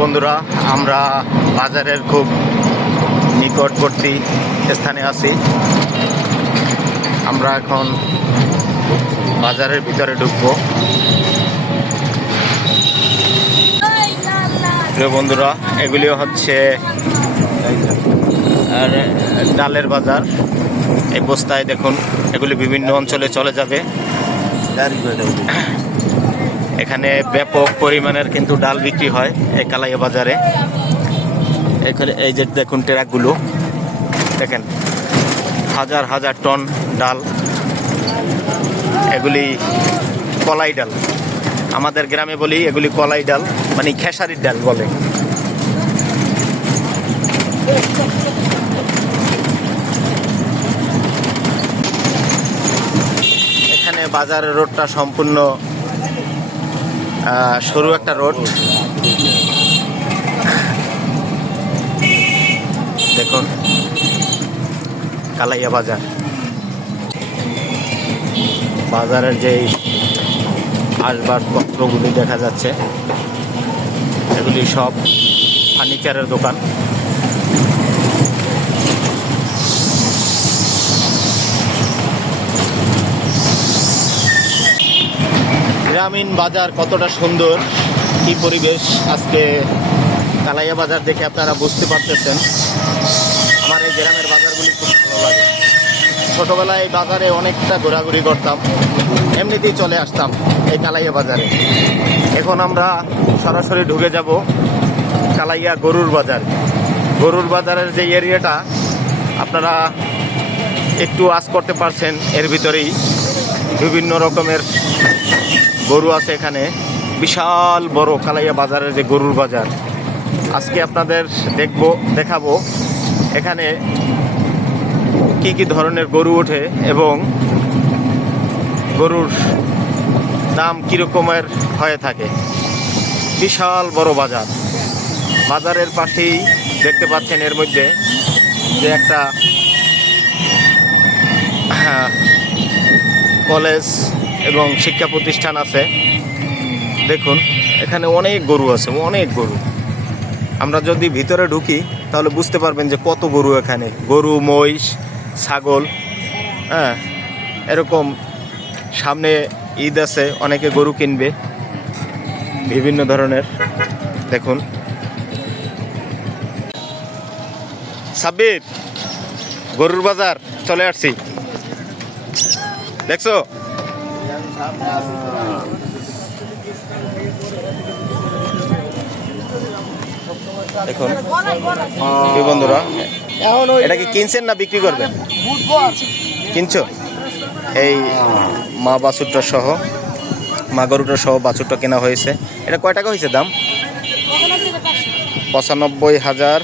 বন্ধুরা, আমরা বাজারের খুব নিকটবর্তী স্থানে আছি। আমরা এখন বাজারের ভিতরে ঢুকবো। প্রিয় বন্ধুরা, এগুলি হচ্ছে ডালের বাজার। এই বস্তায় দেখুন, এগুলি বিভিন্ন অঞ্চলে চলে যাবে। এখানে ব্যাপক পরিমাণের কিন্তু ডাল বিক্রি হয় এই কালাইয়া বাজারে। এখানে এই যে দেখুন ট্রাকগুলো, দেখেন হাজার হাজার টন ডাল। এগুলি কলাই ডাল, আমাদের গ্রামে বলি এগুলি কলাই ডাল, মানে খেসারির ডাল বলে। এখানে বাজারের রোডটা সম্পূর্ণ সরু একটা রোড। দেখুন কালাইয়া বাজার। বাজারের যে আসবাবপত্রগুলি দেখা যাচ্ছে, এগুলি সব ফার্নিচারের দোকান। গ্রামীণ বাজার কতটা সুন্দর, কি পরিবেশ আজকে কালাইয়া বাজার দেখে আপনারা বুঝতে পারতেছেন। আমার এই গ্রামের বাজারগুলি খুব ভালো লাগে। ছোটোবেলায় এই বাজারে অনেকটা ঘোরাঘুরি করতাম, এমনিতেই চলে আসতাম এই কালাইয়া বাজারে। এখন আমরা সরাসরি ঢুকে যাব কালাইয়া গরুর বাজার। গরুর বাজারের যে এরিয়াটা আপনারা একটু আঁচ করতে পারছেন, এর ভিতরেই বিভিন্ন রকমের গরু আছে। এখানে বিশাল বড় কালাইয়া বাজারের যে গরুর বাজার, আজকে আপনাদের দেখাবো এখানে কি কি ধরনের গরু ওঠে এবং গরুর দাম কীরকমের হয়ে থাকে। বিশাল বড় বাজার। বাজারের পাশেই দেখতে পাচ্ছেন এর মধ্যে যে একটা কলেজ এবং শিক্ষা প্রতিষ্ঠান আছে। দেখুন এখানে অনেক গরু আছে, অনেক গরু। আমরা যদি ভিতরে ঢুকি তাহলে বুঝতে পারবেন যে কত গরু এখানে। গরু, মহিষ, ছাগল, হ্যাঁ, এরকম। সামনে ঈদ আছে, অনেকে গরু কিনবে বিভিন্ন ধরনের। দেখুন সাব্বির, গরুর বাজার চলে আসছি, দেখছো? দেখুন বন্ধুরা, এটা কি কিনছেন না বিক্রি করবেন? কিনছো? এই মা বাছুরটা সহ, মা গরুটা সহ বাছুরটা কেনা হয়েছে। এটা কয় টাকা হয়েছে দাম? 95,000।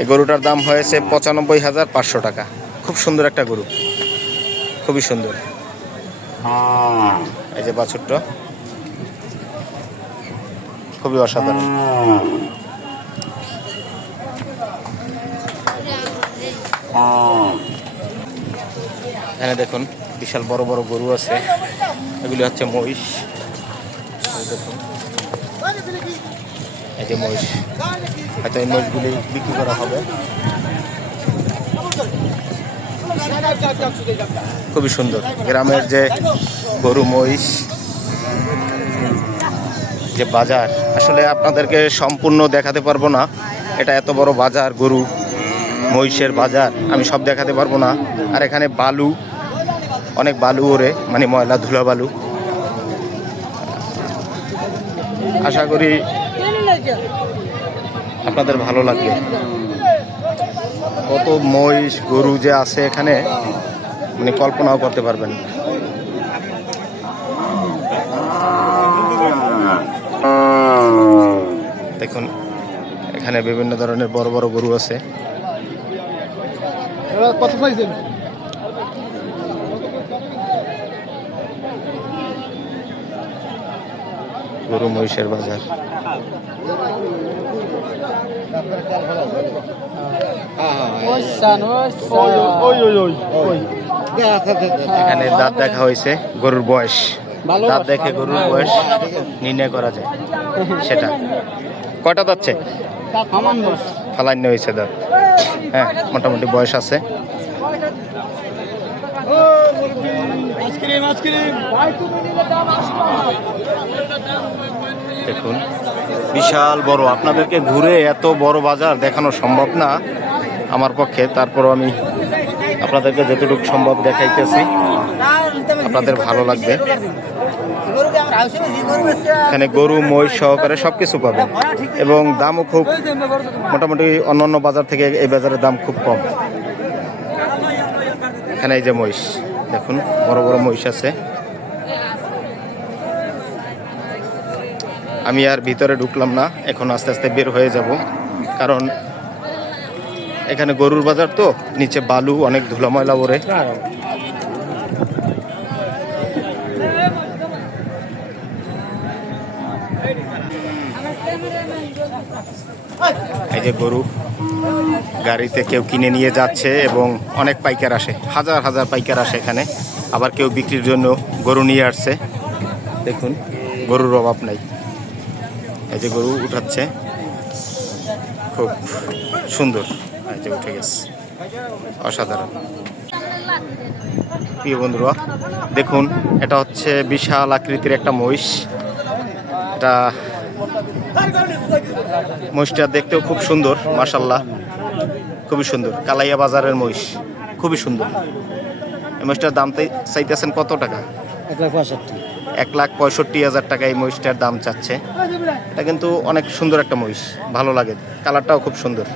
এই গরুটার দাম হয়েছে 95,500 টাকা। খুব সুন্দর একটা গরু, খুবই সুন্দর। এই যে বাছুরটা খুবই অসাধারণ। এখানে দেখুন বিশাল বড় বড় গরু আছে, এগুলি হচ্ছে মহিষ। দেখুন এই যে মহিষ, হয়তো এই মহিষগুলি বিক্রি করা হবে। খুবই সুন্দর গ্রামের যে গরু মহিষ যে বাজার, আসলে আপনাদেরকে সম্পূর্ণ দেখাতে পারবো না। এটা এত বড় বাজার, গরু মহিষের বাজার, আমি সব দেখাতে পারবো না। আর এখানে বালু, অনেক বালু ওরে, মানে ময়লা ধুলা বালু। আশা করি আপনাদের ভালো লাগবে। কত মহিষ গরু যে আছে এখানে, মানে কল্পনাও করতে পারবেন না। দেখুন এখানে বিভিন্ন ধরনের বড় বড় গরু আছে। কত পাইছেন? গরু মহিষের বাজার। এখানে দাঁত দেখা হয়েছে, গরুর বয়স, দাঁত দেখে গরুর বয়স নির্ণয় করা যায় সেটা। কয়টা যাচ্ছে? ফালাইন্য হয়েছে দাঁত। হ্যাঁ, মোটামুটি বয়স আছে। দেখুন বিশাল বড়, আপনাদেরকে ঘুরে এত বড় বাজার দেখানো সম্ভব না আমার পক্ষে, তারপরও আমি আপনাদেরকে যতটুকু সম্ভব দেখাইতেছি, আপনাদের ভালো লাগবে। এখানে গরু মহিষ সহকারে সবকিছু পাবেন এবং দামও খুব মোটামুটি অন্যান্য বাজার থেকে এই বাজারের দাম খুব কম। এখানে এই যে মহিষ দেখুন, বড় বড় মহিষ আছে। আমি আর ভিতরে ঢুকলাম না, এখন আস্তে আস্তে বের হয়ে যাব, কারণ এখানে গরুর বাজার তো, নিচে বালু, অনেক ধুলা ময়লা ওড়ে। এই যে গরু গাড়িতে কেউ কিনে নিয়ে যাচ্ছে এবং অনেক পাইকার আসে, হাজার হাজার পাইকার আসে এখানে। আবার কেউ বিক্রির জন্য গরু নিয়ে আসছে। দেখুন গরুর অভাব নাই। এই যে গরু উঠাচ্ছে, খুব সুন্দর। এই যে উঠে গেছে, অসাধারণ। প্রিয় বন্ধুরা দেখুন, এটা হচ্ছে বিশাল আকৃতির একটা মহিষ। এটা মহিষটা দেখতেও খুব সুন্দর, মাশাআল্লাহ, খুবই সুন্দর। কালাইয়া বাজারের মহিষ, খুবই সুন্দর। এই মহিষটার দাম চাইতেছেন কত টাকা? 1,65,000 টাকা এই মহিষটার দাম চাচ্ছে। এটা কিন্তু অনেক সুন্দর একটা মহিষ, ভালো লাগে, কালারটাও খুব সুন্দর।